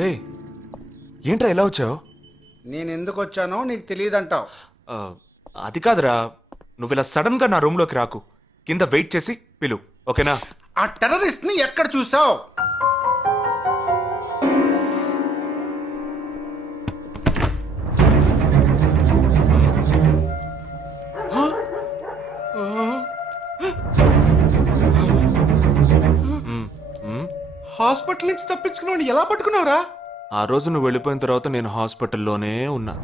రే ఏంట్రా ఎలా వచ్చావు? నేను ఎందుకు వచ్చానో నీకు తెలియదంటావు. అది కాదురా, నువ్వు ఇలా సడన్ గా నా రూమ్ లోకి రాకు, కింద వెయిట్ చేసి పిలు, ఓకేనా? ఆ టెర్రరిస్ట్ ని ఎక్కడ చూసావు? హాస్పిటల్ నుంచి తప్పించుకున్నావు, ఎలా పట్టుకున్నావురా? ఆ రోజు నువ్వు వెళ్ళిపోయిన తర్వాత నేను హాస్పిటల్లోనే ఉన్నా.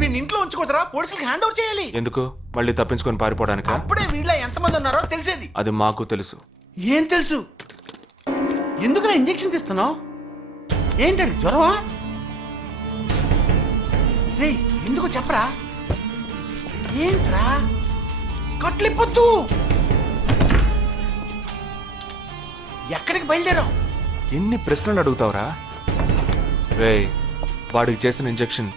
వీడిని ఇంట్లో ఉంచుకోదరా, పోలీసులకు హ్యాండ్ ఓవర్ చేయాలి. ఎందుకు? మళ్ళీ తప్పించుకొని పారిపోవడానికి? అప్పుడే వీళ్ళ ఎంతమంది ఉన్నారో తెలిసేది. అది మాకు తెలుసు. ఏం తెలుసు? ఎందుకు ఇంజెక్షన్ తీస్తున్నావు? ఏంటండి జ్వరమా? రేయ్ ఎందుకు చెప్పరా? ఏంట్రా కట్లిప్పొద్దు. ఎక్కడికి బయలుదేరావు? ఎన్ని ప్రశ్నలు అడుగుతావురా? రే వాడికి చేసిన ఇంజెక్షన్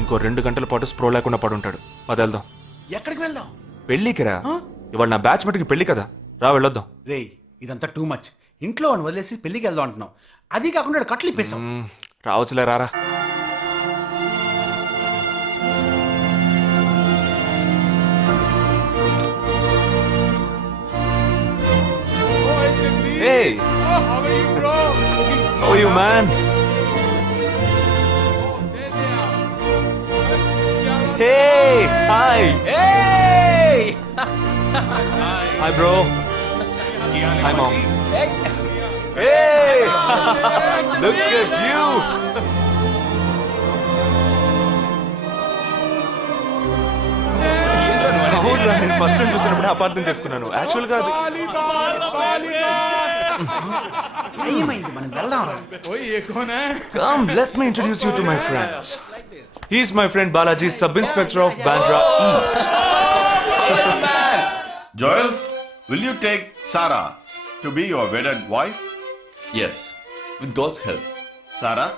ఇంకో 2 గంటల పాటు స్ప్రో లేకుండా పడుంటాడు. వెళ్దాం. ఎక్కడికి వెళ్దాం? పెళ్ళికి రా. ఇవాళ నా బ్యాచ్ మటుకి పెళ్లి కదా, రా వెళ్ళొద్దాం. రేయ్ ఇదంతా టూ మచ్. ఇంట్లో అని వదిలేసి పెళ్లికి వెళ్దాం అంటున్నావు, అది కాకుండా కట్లు ఇప్పేసావు. రావచ్చులే, రారా. Hey! How are you, bro? How are you, man? Hey! Hi! Hey! Hi, bro. Hi, mom. Hey! Look at you! అవునురా, నేను ఫస్ట్ టైం చూసినప్పుడు అపార్థం చేసుకున్నాను. యాక్చువల్ గా అది ఏమైంది, మనం వెళ్దాంరా. Come, let me introduce you to my friends. He's my friend Balaji, Sub-Inspector of Bandra East. Joel, will you take Sarah to be your wedded wife? Yes, with God's help. Sarah,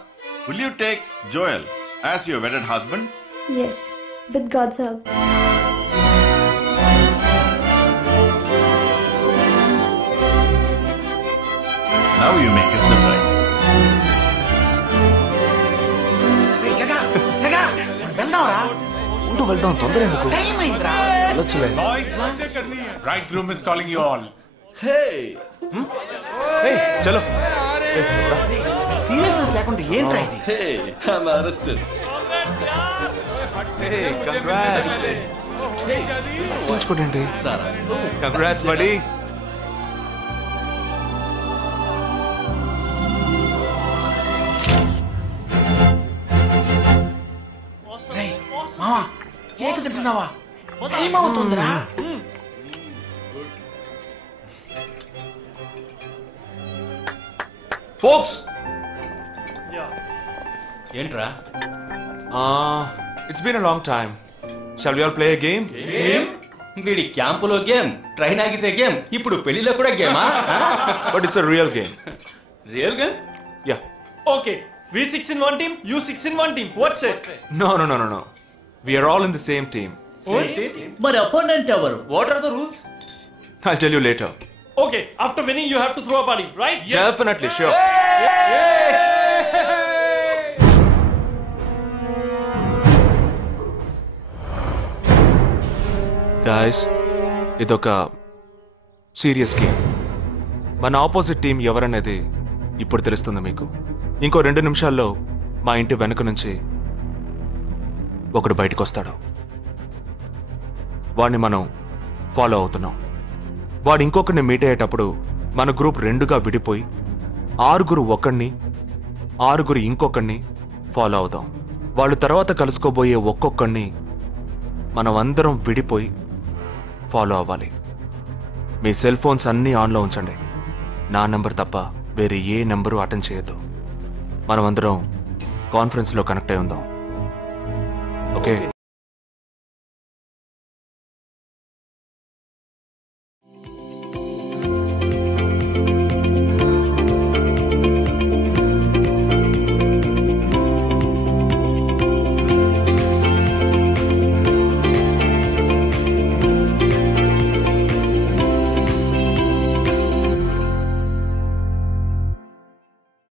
will you take Joel as your wedded husband? Yes, with God's help. Now you may kiss them right. రేయ్ జగా జగా వెళ్దాంరా. ఉండు వెళ్దాం, తొందర ఎందుకు? Time అయిందిరా. వెళ్ళొచ్చులే. Boys, bridegroom is calling you all. Hey! Hey, చలో. Seriousness లేకుండా ఏంట్రా ఇది? Hey, I'm arrested. Hey, congrats. ఉంచుకోండి. Sarah. Congrats, buddy. రేయ్ మావా, కేక్ తింటున్నావా? టైం అవుతుందిరా. Folks, ఏంట్రా? It's been a long time. Shall we all play a game? వీడి క్యాంపులో గేమ్, ట్రైన్ ఆగితే గేమ్, ఇప్పుడు పెళ్లిలో కూడా గేమా? But it's a real game. Real game? Yeah. Okay, we 6 in one team, you 6 in one team. What's it? No. We are all in the same team. మరి opponent ఎవరు? What are the rules? I'll tell you later. Okay, after winning you have to throw a party, right? Definitely, sure. Guys, ఇదొక serious game. మన opposite team ఎవరనేది ఇప్పుడు తెలుస్తుంది మీకు. ఇంకో 2 నిమిషాల్లో మా ఇంటి వెనుక నుంచి ఒకడు బయటకు వస్తాడు. వాడిని మనం ఫాలో అవుతున్నాం. వాడు ఇంకొకరిని మీట్ అయ్యేటప్పుడు మన గ్రూప్ 2గా విడిపోయి 6 ఒకడిని 6 ఇంకొకరిని ఫాలో అవుదాం. వాళ్ళు తర్వాత కలుసుకోబోయే ఒక్కొక్కడిని మనం అందరం విడిపోయి ఫాలో అవ్వాలి. మీ సెల్ ఫోన్స్ అన్నీ ఆన్లో ఉంచండి. నా నెంబర్ తప్ప వేరే ఏ నెంబరు అటెండ్ చేయొద్దు. మనం అందరం కాన్ఫరెన్స్లో కనెక్ట్ అయి ఉందాం. ఓకే?